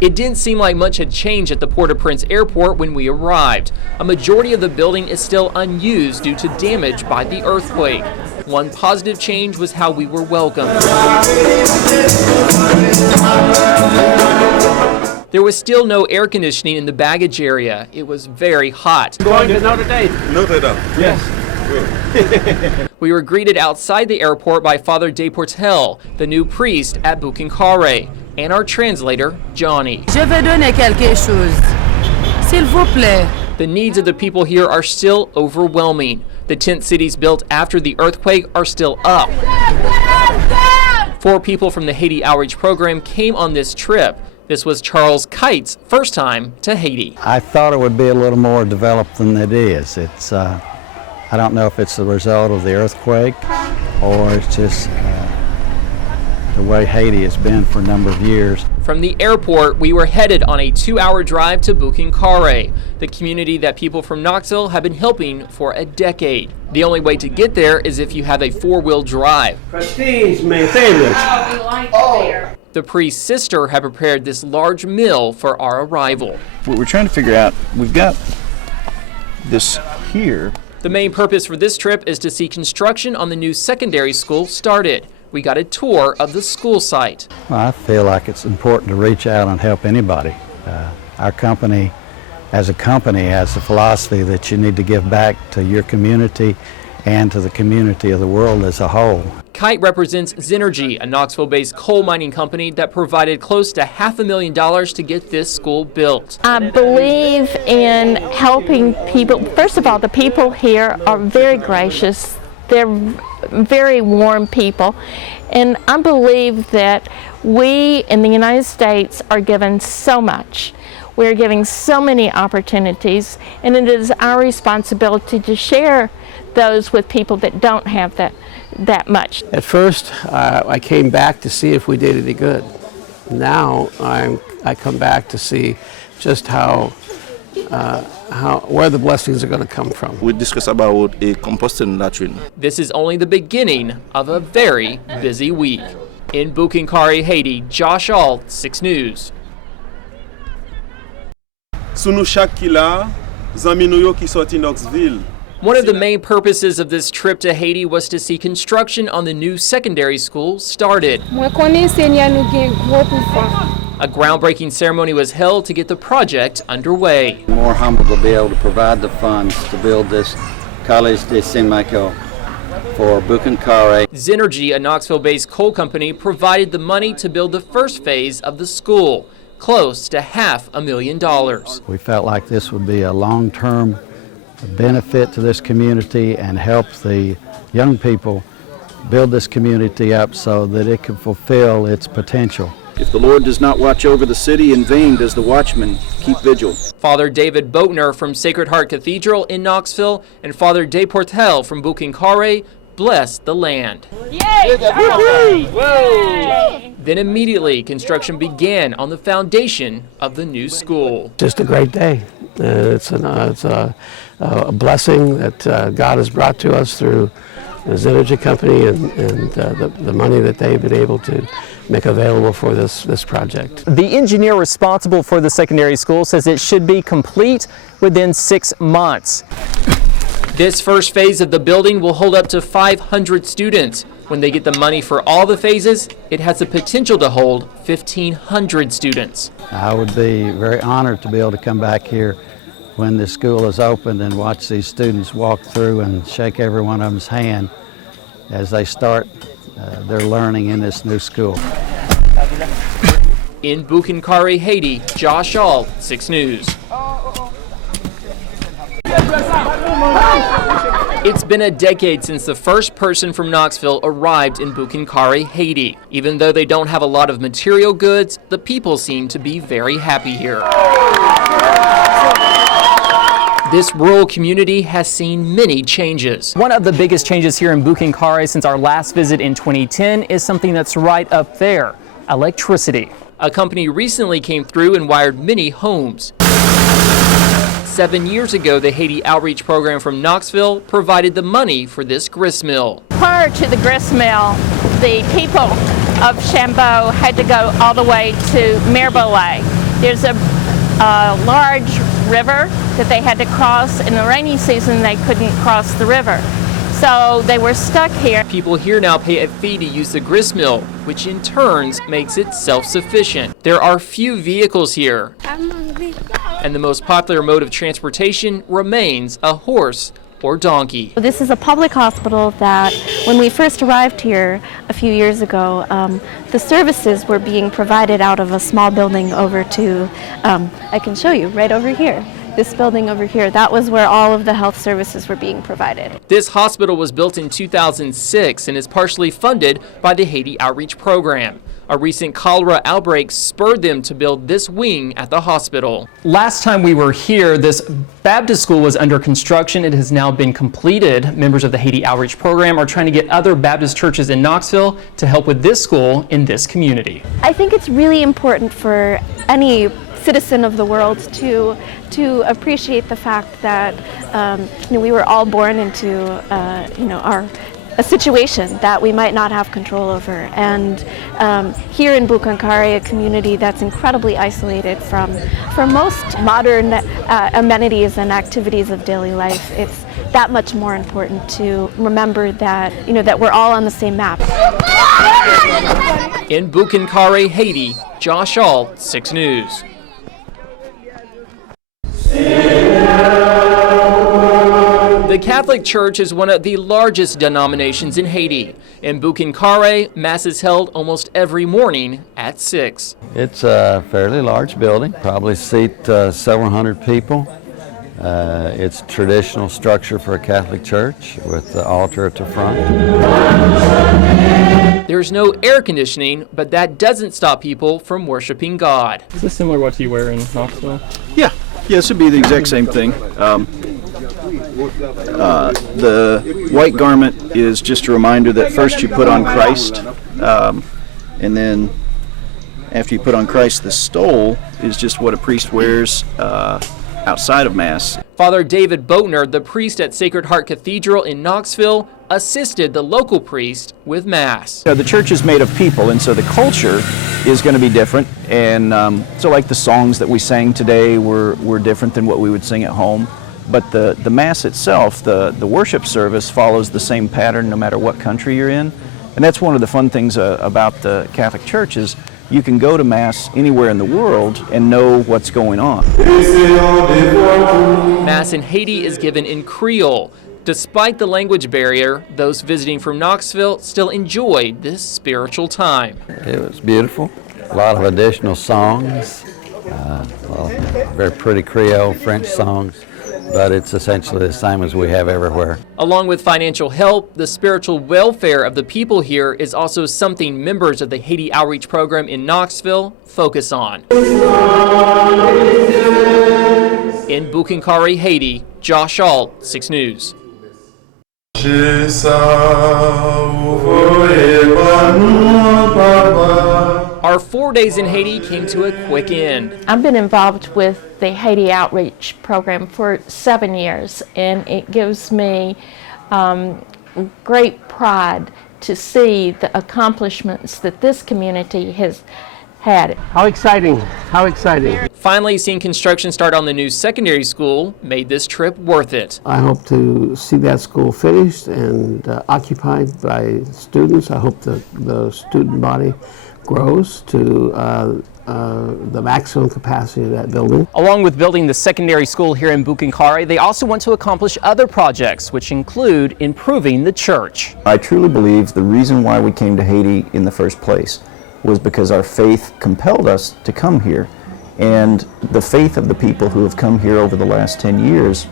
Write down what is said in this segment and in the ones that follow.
It didn't seem like much had changed at the Port-au-Prince airport when we arrived. A majority of the building is still unused due to damage by the earthquake. One positive change was how we were welcomed. There was still no air conditioning in the baggage area. It was very hot. Going to Notre Dame? Notre Dame. Yes. We were greeted outside the airport by Father Deportel, the new priest at Boucan-Carré, and our translator, Johnny. Je veux donner quelque chose. S'il vous plaît. The needs of the people here are still overwhelming. The tent cities built after the earthquake are still up. 4 people from the Haiti Outreach Program came on this trip. This was Charles Kite's first time to Haiti. I thought it would be a little more developed than it is. It's, I don't know if it's the result of the earthquake or it's just the way Haiti has been for a number of years. From the airport, we were headed on a 2-hour drive to Boucan-Carré, the community that people from Knoxville have been helping for a decade. The only way to get there is if you have a 4-wheel drive. Prestige, my favorite. The priest's sister had prepared this large meal for our arrival. What we're trying to figure out, we've got this here. The main purpose for this trip is to see construction on the new secondary school started. We got a tour of the school site. Well, I feel like it's important to reach out and help anybody. Our company, as a company, has a philosophy that you need to give back to your community and to the community of the world as a whole. Kite represents Zenergy, a Knoxville-based coal mining company that provided close to $500,000 to get this school built. I believe in helping people. First of all, the people here are very gracious. They're very warm people, and I believe that we in the United States are given so much. We're giving so many opportunities, and it is our responsibility to share those with people that don't have that much. At first, I came back to see if we did any good. Now I come back to see just where the blessings are going to come from. We discussed about a composting latrine. This is only the beginning of a very busy week. In Boucan-Carré, Haiti, Josh Ault, 6 News. Sous chaque ki la, zami nou yo ki sorti Knoxville. One of the main purposes of this trip to Haiti was to see construction on the new secondary school started. A groundbreaking ceremony was held to get the project underway. I'm more humbled to be able to provide the funds to build this Collège de Saint-Michel for Boucan-Carré. Zenergy, a Knoxville-based coal company, provided the money to build the first phase of the school, close to $500,000. We felt like this would be a long-term benefit to this community and help the young people build this community up so that it can fulfill its potential. If the Lord does not watch over the city, in vain does the watchman keep vigil. Father David Boatner from Sacred Heart Cathedral in Knoxville and Father Deportel from Boucan-Carré blessed the land. Yay! Then immediately construction began on the foundation of the new school. Just a great day. It's a blessing that God has brought to us through the Zenergy company and the money that they've been able to make available for this project. The engineer responsible for the secondary school says it should be complete within 6 months. This first phase of the building will hold up to 500 students. When they get the money for all the phases, it has the potential to hold 1,500 students. I would be very honored to be able to come back here when the school is opened and watch these students walk through and shake every one of them's hand as they start their learning in this new school. In Boucan-Carré, Haiti, Josh Ault, 6 News. It's been a decade since the first person from Knoxville arrived in Boucan-Carré, Haiti. Even though they don't have a lot of material goods, the people seem to be very happy here. This rural community has seen many changes. One of the biggest changes here in Boucan-Carré since our last visit in 2010 is something that's right up there, electricity. A company recently came through and wired many homes. 7 years ago, the Haiti Outreach Program from Knoxville provided the money for this grist mill. Prior to the grist mill, the people of Chambeau had to go all the way to Mirbelet There's a large river that they had to cross. In the rainy season, they couldn't cross the river. So they were stuck here. People here now pay a fee to use the grist mill, which in turn makes it self-sufficient. There are few vehicles here, and the most popular mode of transportation remains a horse or donkey. This is a public hospital that when we first arrived here a few years ago, the services were being provided out of a small building over to, I can show you right over here. This building over here, that was where all of the health services were being provided. This hospital was built in 2006 and is partially funded by the Haiti Outreach Program. A recent cholera outbreak spurred them to build this wing at the hospital. Last time we were here, this Baptist school was under construction. It has now been completed. Members of the Haiti Outreach Program are trying to get other Baptist churches in Knoxville to help with this school in this community. I think it's really important for any citizen of the world to appreciate the fact that we were all born into a situation that we might not have control over. And here in Boucan-Carré, a community that's incredibly isolated from most modern amenities and activities of daily life, it's that much more important to remember that that we're all on the same map. In Boucan-Carré, Haiti, Josh Ault, 6 News. The Catholic Church is one of the largest denominations in Haiti. In Boucan-Carré, Mass is held almost every morning at 6. It's a fairly large building, probably seat several hundred people. It's a traditional structure for a Catholic church with the altar at the front. There's no air conditioning, but that doesn't stop people from worshiping God. Is this similar to what you wear in Knoxville? Yeah, this would be the exact same thing. The white garment is just a reminder that first you put on Christ, and then after you put on Christ, the stole is just what a priest wears outside of Mass. Father David Boatner, the priest at Sacred Heart Cathedral in Knoxville, assisted the local priest with Mass. The church is made of people, and so the culture is going to be different. And so like the songs that we sang today were different than what we would sing at home. But the Mass itself, the worship service, follows the same pattern no matter what country you're in. And that's one of the fun things about the Catholic Church is you can go to Mass anywhere in the world and know what's going on. Mass in Haiti is given in Creole. Despite the language barrier, those visiting from Knoxville still enjoyed this spiritual time. It was beautiful. A lot of additional songs, very pretty Creole, French songs, but it's essentially the same as we have everywhere. Along with financial help, the spiritual welfare of the people here is also something members of the Haiti Outreach Program in Knoxville focus on. In Boucan-Carré, Haiti, Josh Ault, 6 News. Our 4 days in Haiti came to a quick end. I've been involved with the Haiti Outreach Program for 7 years, and it gives me great pride to see the accomplishments that this community has had. How exciting, how exciting. Finally, seeing construction start on the new secondary school made this trip worth it. I hope to see that school finished and occupied by students. I hope the student body grows to the maximum capacity of that building. Along with building the secondary school here in Boucan-Carré, they also want to accomplish other projects, which include improving the church. I truly believe the reason why we came to Haiti in the first place was because our faith compelled us to come here. And the faith of the people who have come here over the last 10 years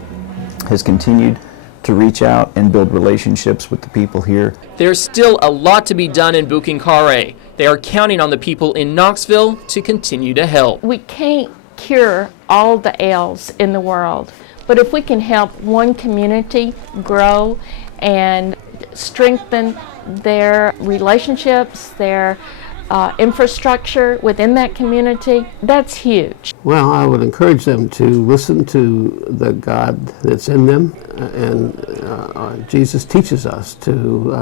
has continued to reach out and build relationships with the people here. There's still a lot to be done in Boucan-Carré. They are counting on the people in Knoxville to continue to help. We can't cure all the ails in the world, but if we can help one community grow and strengthen their relationships, their infrastructure within that community, that's huge. Well, I would encourage them to listen to the God that's in them, and Jesus teaches us to,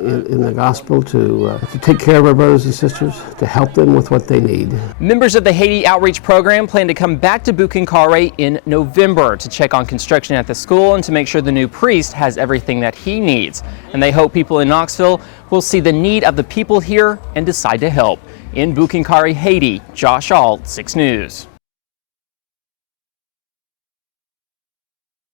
in the gospel, to take care of our brothers and sisters, to help them with what they need. Members of the Haiti Outreach Program plan to come back to Boucan-Carré in November to check on construction at the school and to make sure the new priest has everything that he needs. And they hope people in Knoxville will see the need of the people here and decide to help. In Boucan-Carré, Haiti, Josh Ault, 6 News.